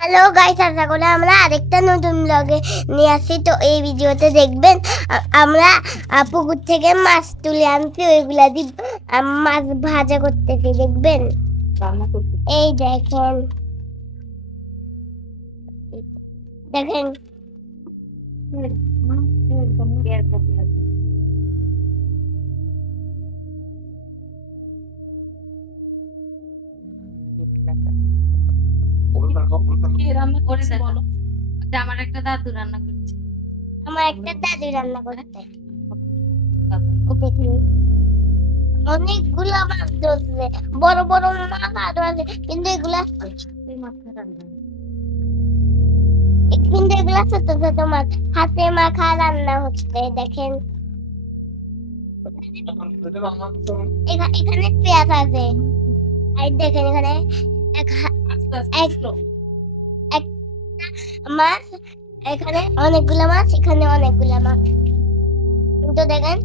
Hello guys আশা করি আমরা আরেকটা নতুন ব্লগে নিয়ে আসি। তো এই ভিডিওতে দেখবেন আমরা পুকুর থেকে মাছ তুলে আনছি ওইগুলা দিয়ে মাছ ভাজা করতেছি দেখবেন? এই দেখেন। দেখেন। কে রান্না করেছে বলো। আমার একটা দাদু রান্না করছে। আমার একটা দাদু রান্না করতে অনেকগুলো মাছ ধরছে। বড় বড় মাছ আরও আছে। কিন্তু এগুলা কিন্তু এগুলা ছোট ছোট মাছ। হাতে মাখা রান্না হচ্ছে দেখেন। এখা- এখানে পেঁয়াজ আছে। আর দেখেন এখানে এক মাছ এখানে অনেকগুলা মাছ, এখানে অনেকগুলা মাছ। কিন্তু দেখেন,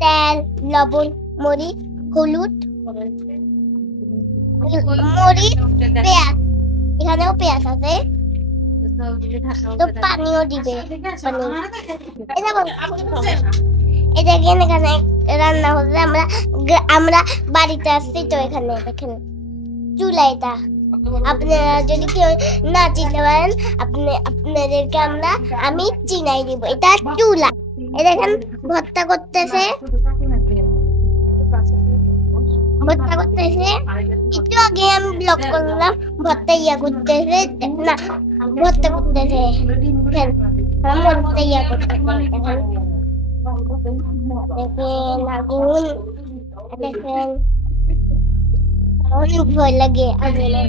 তেল, লবণ মরিচ হলুদ মরিচ পেঁয়াজ। এখানেও পেঁয়াজ আছে। তো পানিও দিবে এই দেখেন এখানে রান্না হচ্ছে, আমরা আমরা বাড়িতে আসছি তো এখানে, দেখেন। চুলা এটা। আপনারা যদি কেউ না চিনতে পারেন, আপনি আপনাদেরকে আমরা, আমি চিনাই দিব। এটা চুলা। এই দেখেন, ভর্তা করতেছে। ভর্তা করতেছে। একটু আগে আমি ব্লগ করলাম, ভর্তা ইয়া করতেছে। না, ভর্তা করতেছে। ভর্তা ইয়া করতেছে। দেখেন, আগুন। দেখেন। অনেক ভয় লাগে আগুনে।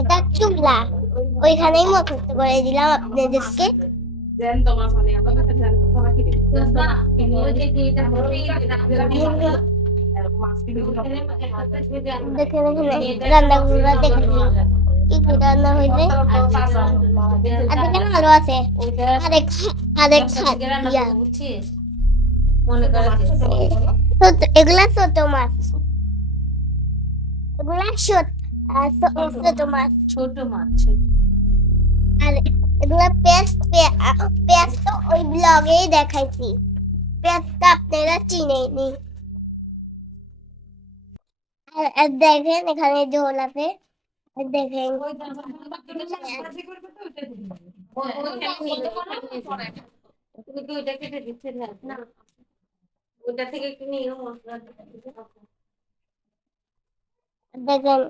এটা ওইখানেই মুখস্থ করে দিলাম আপনাদেরকে। রান্নাগুলো কি রান্না হয়েছে আর দেখেন আলো আছে। আরেক আরেক খাট বুঝছিস মনে করে এগুলা ছোট মাছ। এগুলা ছোট মাছ ছোট মাছ। আর এগুলা পেঁয়াজ পে- আ, পেঁয়াজ তো ওই ব্লগেই দেখাইছি। পেঁয়াজটা আপনারা চিনেই নি আর- দেখেন এখানে ঝোল আছে। দেখেন ওইটা থেকে একটু নিয়ে মশলা দেখেন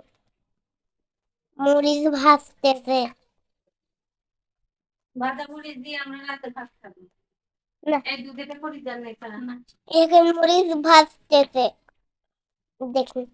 মরিচ ভাজতেছে। মরিচ দিয়ে আমরা রাতে ভাত খাব। এখানে মরিচ ভাজতেছে। দেখুন।